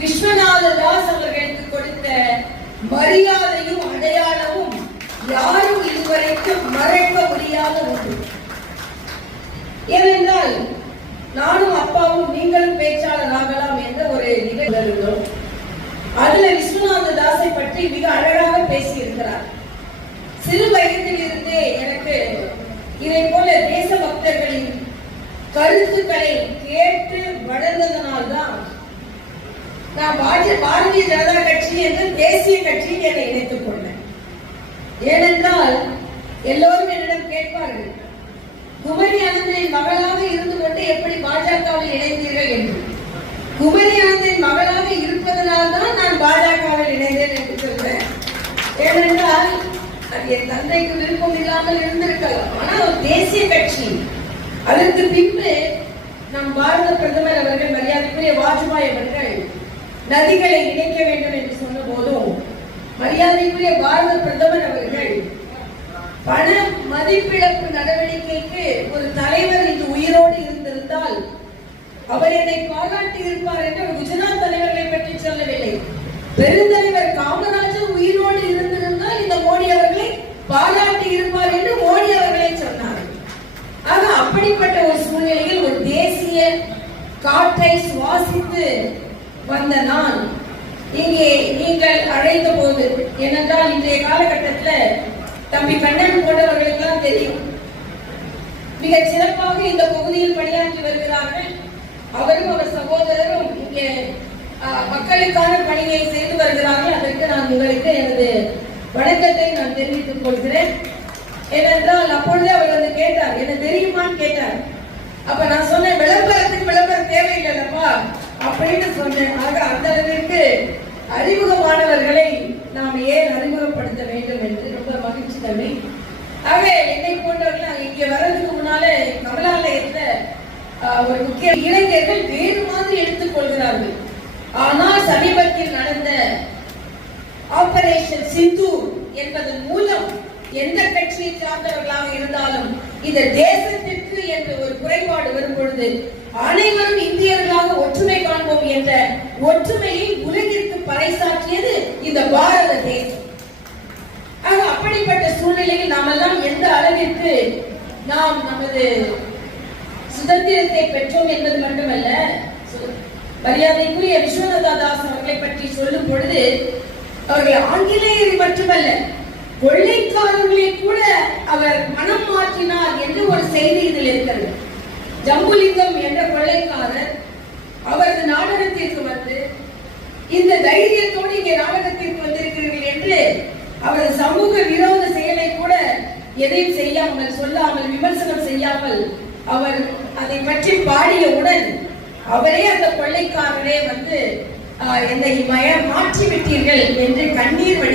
விஸ்வநாத தாஸ் அவர்களுக்கு கொடுத்த மரியாதையும் அடையாளமும் யாரும் இதுவரைக்கும் மறைக்க முடியாத ஒன்று. ஏனென்றால் நானும் அப்பாவும் நீங்களும் பேச்சாளர் ஆகலாம் என்ற ஒரு நிகழ்வு. அதுல விஸ்வநாத தாஸை பற்றி மிக அழகாக பேசியிருக்கிறார். சிறு வயதில் இருந்தே எனக்கு இதை போல தேச பக்தர்களின் கருத்துக்களை கேட்டு வளர்ந்ததனால்தான் நான் பாரதிய ஜனதா கட்சி என்று தேசிய கட்சியில் என்னை இணைத்துக் கொண்டேன். ஏனென்றால் எல்லோரும் என்னிடம் கேட்பார்கள், குமரி அனந்தனின் மகளாக இருந்து கொண்டு எப்படி பாஜகவில் இணைந்தீர்கள் என்று. குமரி அனந்தனின் மகளாக இருப்பதனால்தான் நான் பாஜகவில் இணைந்தேன் என்று சொல்றேன். ஏனென்றால் அது என் தந்தைக்கு விருப்பம் இல்லாமல் இருந்திருக்கலாம். ஆனால் ஒரு தேசிய கட்சி. அதற்கு பின்பு நம் பாரத பிரதமர் அவர்கள், மரியாதைக்குரிய வாஜ்பாய் அவர்கள் நதிகளை இணைக்க வேண்டும் என்று சொன்ன போதும் மரியாதைக்குரிய பாரத பிரதமர் அவர்கள் பண மதிப்பிழப்பு நடவடிக்கைக்கு ஒரு தலைவர் இன்று உயிரோடு இருந்திருந்தால் அவர் என்னை பாராட்டி இருப்பார் என்று குஜராத் தலைவர்களை பற்றி சொல்லவில்லை. பெருந்தலைவர் காமராஜர் உயிரோடு இருந்திருந்தால் இந்த மோடி அவர்களை பாராட்டி இருப்பார் என்று மோடி அவர்களை சொன்னார். ஆக அப்படிப்பட்ட ஒரு சூழ்நிலையில் ஒரு தேசிய காற்றை சுவாசித்து வந்த நான் இங்கே நீங்கள் அழைத்த போது, ஏனென்றால் இன்றைய காலகட்டத்தில் தம்பி கண்ணன் போன்றவர்களுக்கெல்லாம் தெரியும், மிக சிறப்பாக இந்த பகுதியில் பணியாற்றி வருகிறார்கள். அவரும் அவர் சகோதரரும் இங்கே மக்களுக்கான பணியை செய்து வருகிறார்கள். அதற்கு நான் உங்களுக்கு எனது வணக்கத்தை நான் தெரிவித்துக் கொள்கிறேன். ஏனென்றால் அப்பொழுதே அவர் வந்து கேட்டார், என்ன தெரியுமான்னு கேட்டார். அப்ப நான் சொன்னேன், விளம்பரத்துக்கு விளம்பரம் தேவையில்லைப்பா அப்படின்னு சொன்னேன். ஆக அந்த அளவிற்கு அறிமுகமானவர்களை நாம் ஏன் அறிமுகப்படுத்த வேண்டும் என்று ரொம்ப மகிழ்ச்சி தம்பி. ஆக என்னை போன்றவர்கள் இங்கே வர்றதுக்கு முன்னாலே கமலாலயத்துல ஒரு முக்கிய இளைஞர்கள் வேறு மாதிரி எடுத்துக் கொள்கிறார்கள். ஆனால் சமீபத்தில் நடந்த ஆபரேஷன் சிந்து என்பதன் மூலம் எந்த கட்சியை சார்ந்தவர்களாக இருந்தாலும் இந்த தேசத்திற்கு என்ற ஒரு குறைபாடு வரும் பொழுது அனைவரும் இந்தியர்களாக ஒற்றுமை காண்போம் என்ற ஒற்றுமையை உலகிற்கு பறைசாற்றியது இந்த பாரத தேசம். ஆக அப்படிப்பட்ட சூழ்நிலையில் நாம் எல்லாம் எந்த அளவிற்கு நாம் நமது சுதந்திரத்தை பெற்றோம் என்பது மட்டுமல்ல, மரியாதைக்குரிய விஸ்வநாத தாஸ் அவர்களை பற்றி சொல்லும் பொழுது அவர்கள் ஆங்கிலேயரை மட்டுமல்ல கொள்ளைக்காரர்களை கூட அவர் மனம் மாற்றினார் என்று ஒரு செய்தி இதில் இருக்கிறது. ஜம்புலிங்கம் என்ற கொள்ளைக்காரர் அவரது நாடகத்திற்கு வந்து இந்த தைரியத்தோடு இங்கே நாடகத்திற்கு வந்திருக்கிறீர்கள் என்று அவரது சமூக விரோத செயலை கூட எதையும் செய்யாமல், சொல்லாமல், விமர்சனம் செய்யாமல் அவர் அதை பற்றி பாடியவுடன் அவரே அந்த கொள்ளைக்காரரே வந்து என்னை மாற்றி விட்டீர்கள் என்று கண்ணீர் வடி